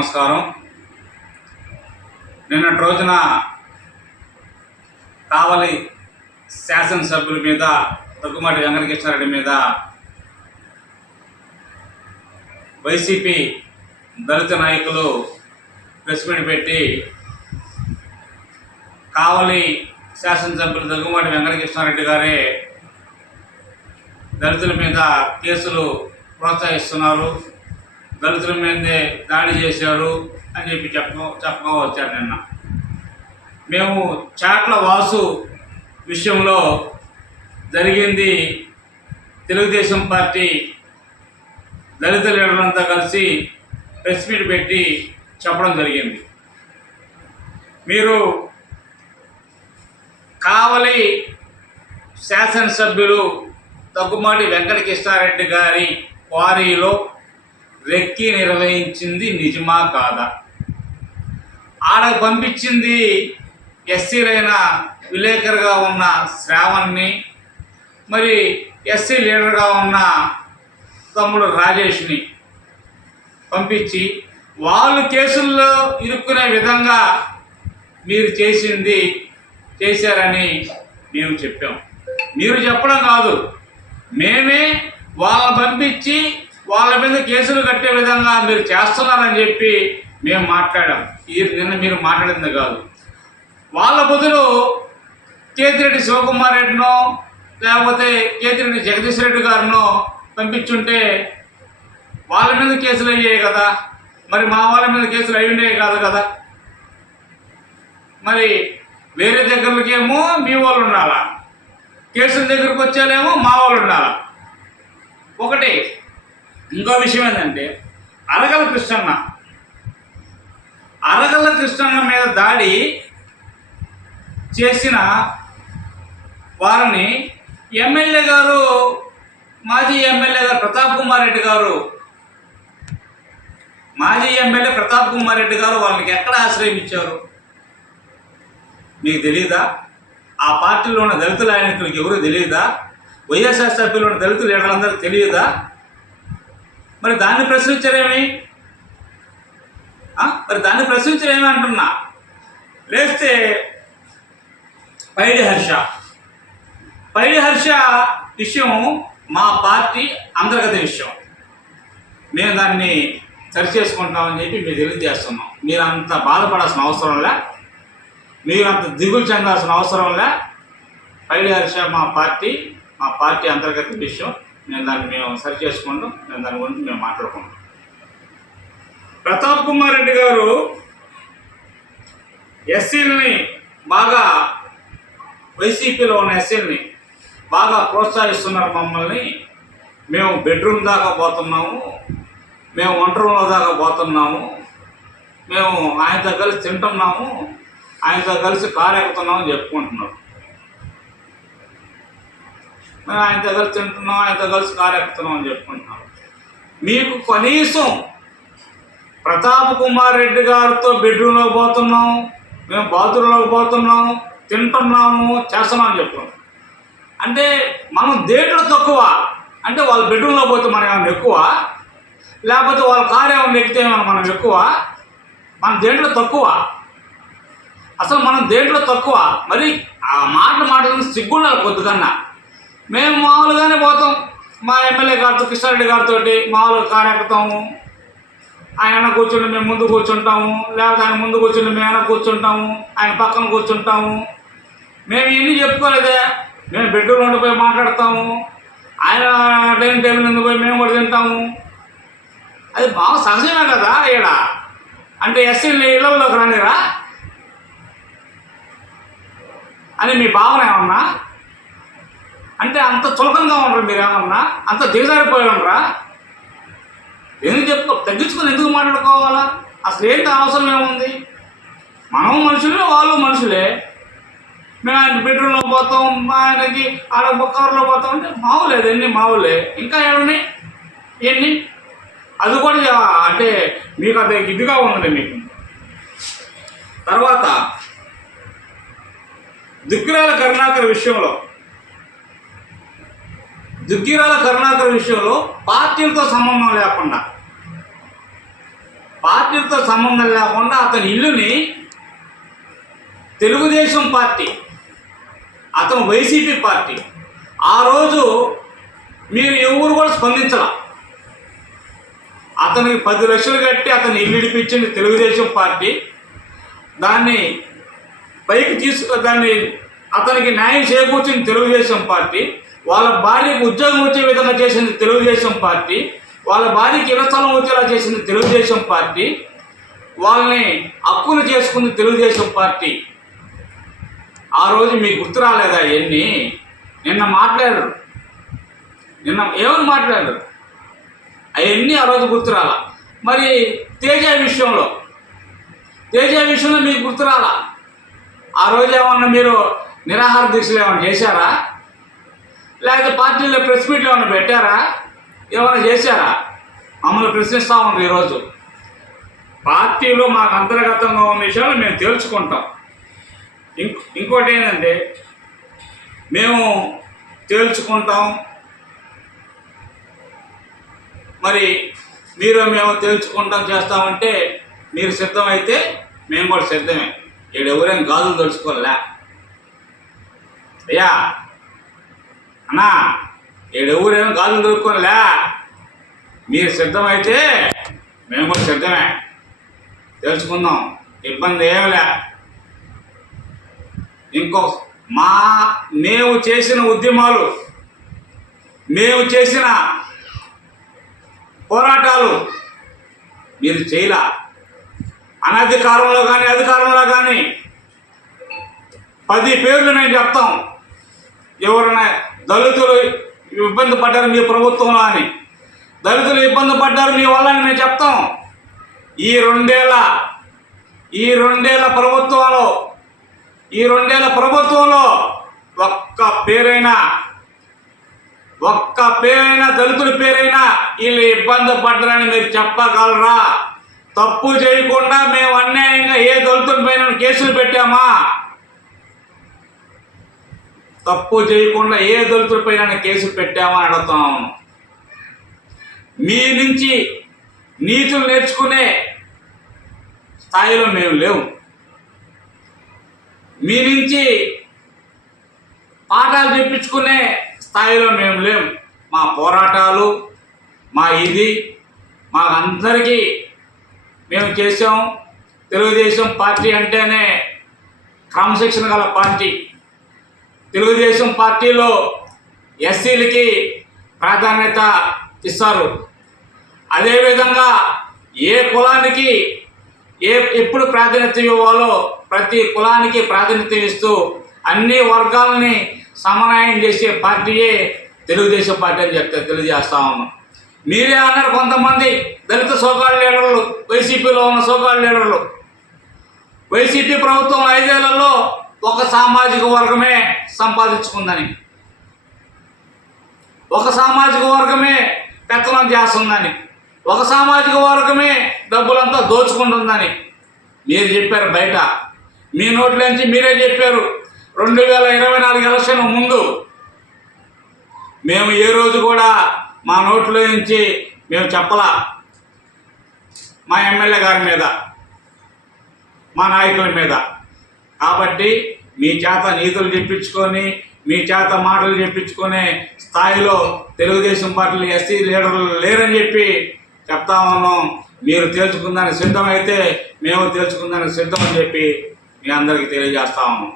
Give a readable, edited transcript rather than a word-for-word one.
నమస్కారం. నిన్నటి రోజున కావలి శాసనసభ్యుల మీద దగ్గుమాటి వెంకటకృష్ణారెడ్డి మీద వైసీపీ దళిత నాయకులు ప్రెస్ మీట్ పెట్టి కావలి శాసనసభ్యులు దగ్గుమాటి వెంకటకృష్ణారెడ్డి గారే దళితుల మీద కేసులు ప్రోత్సహిస్తున్నారు, దళితుల మీదే దాడి చేశారు అని చెప్పి చెప్పగా వచ్చారు. నిన్న మేము చాట్ల వాసు విషయంలో జరిగింది తెలుగుదేశం పార్టీ దళిత లీడర్లంతా కలిసి ప్రెస్ మీట్ పెట్టి చెప్పడం జరిగింది. మీరు కావలి శాసనసభ్యులు దగ్గుమాటి వెంకటకృష్ణారెడ్డి గారి క్వారీలో రెక్కి నిర్వహించింది నిజమా కాదా? ఆడకు పంపించింది ఎస్సీలైన విలేకరుగా ఉన్న శ్రావణ్ని, మరి ఎస్సీ లీడర్గా ఉన్న తమ్ముడు రాజేష్ని పంపించి వాళ్ళు కేసుల్లో ఇరుక్కునే విధంగా మీరు చేశారని మేము చెప్పాం. మీరు చెప్పడం కాదు, మేమే వాళ్ళని పంపించి వాళ్ళ మీద కేసులు కట్టే విధంగా మీరు చేస్తున్నారని చెప్పి మేము మాట్లాడాం. నిన్న మీరు మాట్లాడింది కాదు. వాళ్ళ బదులు కేతిరెడ్డి శివకుమార్ రెడ్డినో లేకపోతే కేతిరెడ్డి జగదీష్ రెడ్డి గారినో పంపించుంటే వాళ్ళ మీద కేసులు అయ్యాయి కదా, మరి మా వాళ్ళ మీద కేసులు అయి ఉండేవి కాదు కదా. మరి వేరే దగ్గరకేమో మీ వాళ్ళు ఉండాలా, కేసుల దగ్గరకు వచ్చేలేమో మా వాళ్ళు ఉండాలా. ఒకటి ఇంకో విషయం ఏంటంటే అరగల కృష్ణన్న మీద దాడి చేసిన వారిని ఎమ్మెల్యే గారు, మాజీ ఎమ్మెల్యే గారు ప్రతాప్ కుమార్ రెడ్డి గారు వాళ్ళకి ఎక్కడ ఆశ్రయం ఇచ్చారు మీకు తెలియదా? ఆ పార్టీలో ఉన్న దళిత నాయకులకు ఎవరు తెలియదా? వైఎస్ఆర్ సభ్యులు ఉన్న దళిత లీడర్లందరికీ తెలియదా? మరి దాన్ని ప్రశ్నించరేమి అంటున్నా. లేస్తే పైడి హర్ష విషయం మా పార్టీ అంతర్గత విషయం, మేము దాన్ని సరి చేసుకుంటామని చెప్పి మేము తెలియజేస్తున్నాం. మీరు అంత బాధపడాల్సిన అవసరం లే, మీరు అంత దిగులు చెందాల్సిన అవసరం లే. పైడి హర్ష మా పార్టీ అంతర్గత విషయం, మేము సరి చేసుకుంటాం, దాని గురించి మేము మాట్లాడుకుంటాం. ప్రతాప్ కుమార్ రెడ్డి గారు ఎస్సీలని బాగా, వైసీపీలో ఉన్న ఎస్సీలని బాగా ప్రోత్సహిస్తున్నారు. మమ్మల్ని మేము బెడ్రూమ్ దాకా పోతున్నాము, మేము వంట రూమ్లో దాకా పోతున్నాము, మేము ఆయనతో కలిసి తింటున్నాము, ఆయనతో కలిసి కారు ఎక్కుతున్నామని చెప్పుకుంటున్నారు. మేము ఆయనతో కలిసి తింటున్నాం, ఆయనతో కలిసి కారు ఎక్కుతున్నాం అని చెప్పుకుంటున్నాం. మీకు కనీసం ప్రతాప్ కుమార్ రెడ్డి గారితో బెడ్రూమ్లోకి పోతున్నాం, మేము బాత్రూంలోకి పోతున్నాం, తింటున్నాము, చేస్తున్నామని చెప్తున్నాం. అంటే మనం దేంట్లో తక్కువ? అంటే వాళ్ళ బెడ్రూమ్లో పోతే మనం ఏమైనా ఎక్కువ, లేకపోతే వాళ్ళ కారు ఏమైనా ఎక్కితే మనం ఎక్కువ? మనం దేంట్లో తక్కువ? అసలు మనం దేంట్లో తక్కువ? మరి ఆ మాటలు సిగ్గుండాలి కొద్దికన్నా. మేము మామూలుగానే పోతాం, మా ఎమ్మెల్యే గారితో కృష్ణారెడ్డి గారితో మామూలుగా కారు ఎక్కుతాము, ఆయన కూర్చుంటే మేము ముందు కూర్చుంటాము, లేకపోతే ఆయన ముందు కూర్చుంటే మేము వెనక కూర్చుంటాము, ఆయన పక్కన కూర్చుంటాము. మేము ఇవన్నీ చెప్పుకోలేదే. మేము బెడ్రూమ్లో ఉండిపోయి మాట్లాడతాము, ఆయన డైనింగ్ టేబుల్ నుండి పోయి మేము కూడా తింటాము. అది బాగా సహజమే కదా. ఈడ అంటే ఎస్సీని ఇళ్లలోకి రానిరా అని మీ భావన ఏమన్నా? అంటే అంత చులకంగా ఉండరు మీరు ఏమన్నా? అంత దిగజారిపోయి ఉండరా? ఎందుకు తగ్గించుకొని ఎందుకు మాట్లాడుకోవాలా? అసలు ఏంటి అవసరం ఏముంది? మనం మనుషులే, వాళ్ళు మనుషులే. మేము ఆయన బెడ్రూమ్లో పోతాం, ఆయనకి ఆడ కవర్లో పోతాం అంటే మావులేదు, ఎన్ని మావులే. ఇంకా ఏమన్నా ఎన్ని? అది కూడా అంటే మీకు అది ఇదిగా ఉంది మీకు. తర్వాత దుగ్గిరాల కరుణాకర్ విషయంలో పార్టీలతో సంబంధం లేకుండా పార్టీలతో సంబంధం లేకుండా అతని ఇల్లుని తెలుగుదేశం పార్టీ, అతను వైసీపీ పార్టీ, ఆ రోజు మీరు ఎవరు కూడా స్పందించాల. అతనికి 10 లక్షలు కట్టి అతను ఇల్లు ఇడిపించింది తెలుగుదేశం పార్టీ. దాన్ని పైకి దాన్ని అతనికి న్యాయం చేకూర్చింది తెలుగుదేశం పార్టీ. వాళ్ళ భార్యకు ఉద్యోగం వచ్చే విధంగా చేసింది తెలుగుదేశం పార్టీ. వాళ్ళ భార్యకి ఇళ్ల స్థలం వచ్చేలా చేసింది తెలుగుదేశం పార్టీ. వాళ్ళని హక్కులు చేసుకుంది తెలుగుదేశం పార్టీ. ఆ రోజు మీకు గుర్తు రాలేదా? ఇవన్నీ నిన్న మాట్లాడారు, నిన్న ఏమని మాట్లాడారు అవన్నీ ఆ రోజు గుర్తురాలా. మరి తేజ విషయంలో మీకు గుర్తురాలా? ఆ రోజు ఏమన్నా మీరు నిరాహార దీక్షలు ఏమైనా చేశారా? లేకపోతే పార్టీలో ప్రెస్ మీట్లు ఏమైనా పెట్టారా? ఏమైనా చేశారా? మమ్మల్ని ప్రశ్నిస్తూ ఉన్నారు. ఈరోజు పార్టీలో మాకు అంతర్గతంగా ఉన్న విషయాలు మేము తేల్చుకుంటాం. ఇంకోటి ఏంటంటే మేము తేల్చుకుంటాం, మరి మేము తేల్చుకుంటాం చేస్తామంటే మీరు సిద్ధమైతే మేము కూడా సిద్ధమే. ఎవరైనా గాజులు తెలుసుకోలే అయ్యా అన్నా, ఎవరైనా గాజులు దొరుకుకోలే. మీరు సిద్ధమైతే మేము కూడా సిద్ధమే, తెలుసుకుందాం, ఇబ్బంది ఏమిలే. మేము చేసిన ఉద్యమాలు, మేము చేసిన పోరాటాలు మీరు చేయలా. అనధికారంలో కానీ అధికారంలో కానీ 10 పేర్లు మేము చెప్తాం. ఎవరైనా దళితులు ఇబ్బంది పడ్డారు మీ ప్రభుత్వంలో అని, దళితులు ఇబ్బంది పడ్డారు మీ వల్ల అని మేము చెప్తాం. ఈ రెండేళ్ల ప్రభుత్వంలో ఒక్క పేరైనా దళితుల పేరైనా వీళ్ళు ఇబ్బంది పడ్డారని మీరు చెప్పగలరా? తప్పు చేయకుండా మేము అన్యాయంగా ఏ దళితుల పైన కేసులు పెట్టామా? తప్పు చేయకుండా ఏ దళితుల పైన కేసులు పెట్టామా అని అడుగుతున్నాము. మీ నుంచి నీతులు నేర్చుకునే స్థాయిలో మేము లేవు. మీ నుంచి పాఠాలు చెప్పించుకునే స్థాయిలో మేము లేము. మా పోరాటాలు మాకందరికీ మేము చేసాం. తెలుగుదేశం పార్టీ అంటేనే క్రమశిక్షణ గల పార్టీ. తెలుగుదేశం పార్టీలో ఎస్సీలకి ప్రాధాన్యత ఇస్తారు. అదేవిధంగా ఏ కులానికి ఎప్పుడు ప్రాధాన్యత ఇవ్వాలో ప్రతి కులానికి ప్రాధాన్యత ఇస్తూ అన్ని వర్గాలని సమన్వయం చేసే పార్టీయే తెలుగుదేశం పార్టీ అని తెలియజేస్తా ఉన్నాం. మీరే అన్నారు కొంతమంది దళిత సోకాళ్ళ లీడర్లు, వైసీపీలో ఉన్న సోకాళ్ళ లీడర్లు, వైసీపీ ప్రభుత్వం 5 ఏళ్లలో ఒక సామాజిక వర్గమే సంపాదించుకుందని, ఒక సామాజిక వర్గమే పెత్తనం చేస్తుందని, ఒక సామాజిక వర్గమే డబ్బులంతా దోచుకుంటుందని మీరు చెప్పారు. బయట మీ నోట్లోంచి మీరే చెప్పారు. 2024 ఎలక్షన్ ముందు మేము ఏ రోజు కూడా మా నోట్లో నుంచి మేము చెప్పలా. మా ఎమ్మెల్యే గారి మీద, మా నాయకుల మీద. కాబట్టి మీ చేత నీతులు చెప్పించుకొని, మీ చేత మాటలు చెప్పించుకునే స్థాయిలో తెలుగుదేశం పార్టీలు ఎస్సీ లీడర్లు లేరని చెప్పి చెప్తా ఉన్నాం. మీరు తేల్చుకుందానికి సిద్ధమైతే మేము తేల్చుకుందానికి సిద్ధం అని చెప్పి మీ అందరికీ తెలియజేస్తా ఉన్నాం.